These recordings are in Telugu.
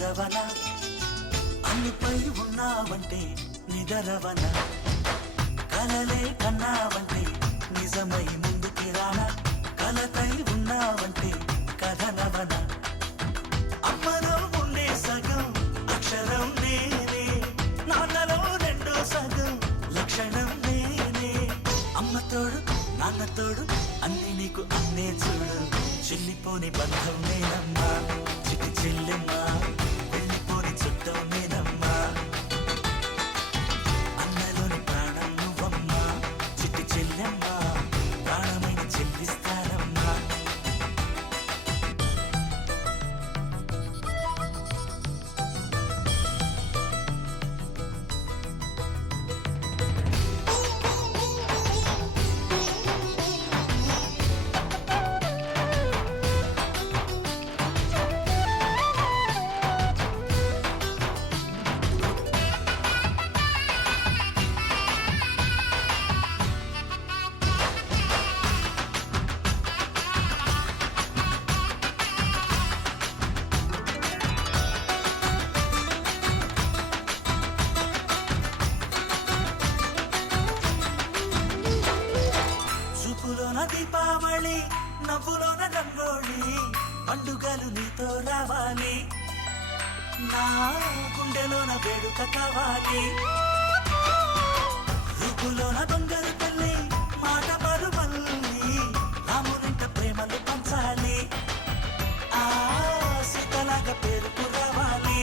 దూరవన అన్నిపై ఉన్నావంటే నిదరవన కలలే కన్నావంటే నిజమై ముందుకి రానా కలతై ఉన్నావంటే కథనవన అమ్మలో ఉండే సగం అక్షరం నేనే నాన్నలో రెండో సగం లక్షణం నేనే అమ్మతోడు నాన్నతోడు అన్ని నీకు అన్నే చూడు చెల్లిపోని బంధం నేనమ్మా చిట్టి చెల్లెమ్మా వెళ్ళిపోని చుట్టం నేనమ్మా అన్నలోని ప్రాణం నువ్వమ్మా చిట్టి చెల్లెమ్మా ప్రాణమైన చెల్లిస్తానమ్మా చూపులోన దీపావళి నవ్వులోన రంగోళి పండుగలు నీతో రావాలి నా గుండెలోన వేడుక కావాలి రూపులోన దొంగలు తల్లి మాట పరువల్లి రామునింట ప్రేమలు పంచాలి ఆ సీతలాగా పేరుకు రావాలి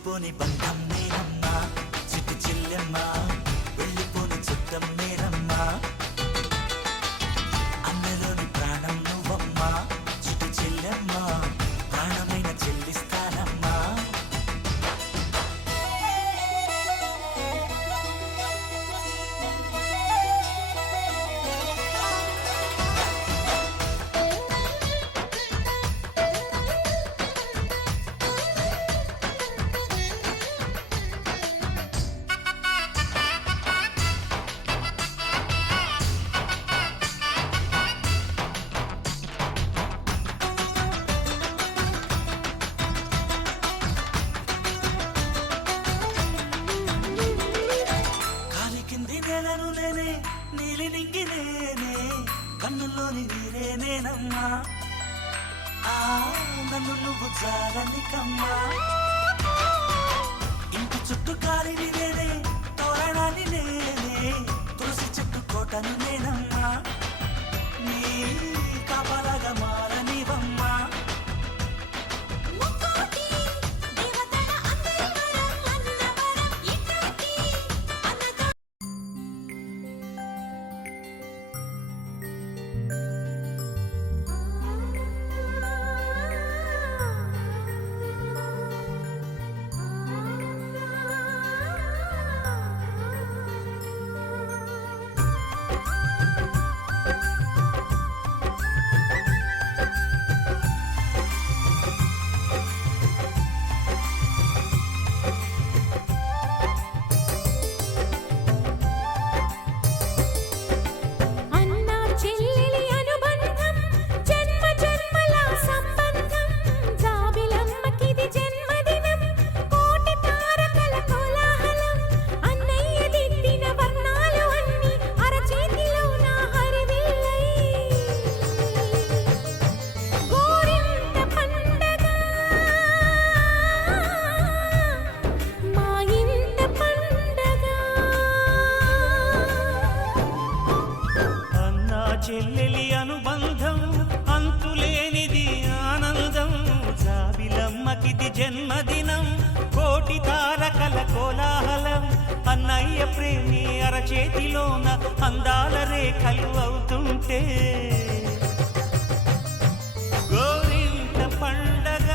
వెళ్ళిపోని బంధం నేనమ్మా చిట్టి చెల్లెమ్మా వెళ్ళిపోని చుట్టం నేనమ్మా అన్నలోని ప్రాణం నువ్వమ్మా చిట్టి చెల్లెమ్మా ప్రాణమైన చెల్లిస్తానమ్మా నేలను నేనే నీలి నింగి నేనే కన్నుల్లోని నీరే నేనమ్మా ఆ నన్ను నువ్వు చాలనికమ్మా ఇంటి చుట్టూ కాలిని నేనే తోరణాన్ని నేనే తులసి చెట్టు కోటను నేనమ్మా నీ కాపలాగా మారనివమ్మా చెల్లెలి అనుబంధం అంతులేనిది ఆనందం జాబిలమ్మకిది జన్మదినం కోటి తారకల కోలాహలం అన్నయ్య ప్రేమి అరచేతిలోన అందాల రేఖలు అవుతుంటే గోరింట పండగ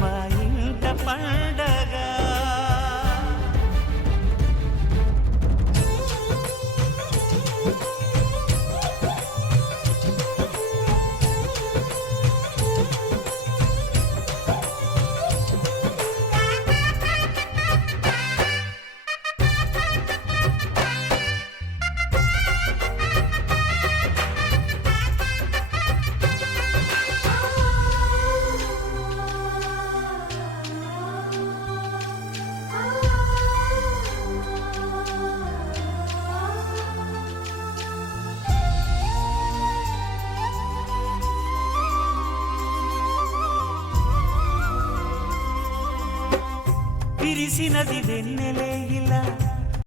మా ఇంట పండగ విరిసినది వెన్నెలే ఇలా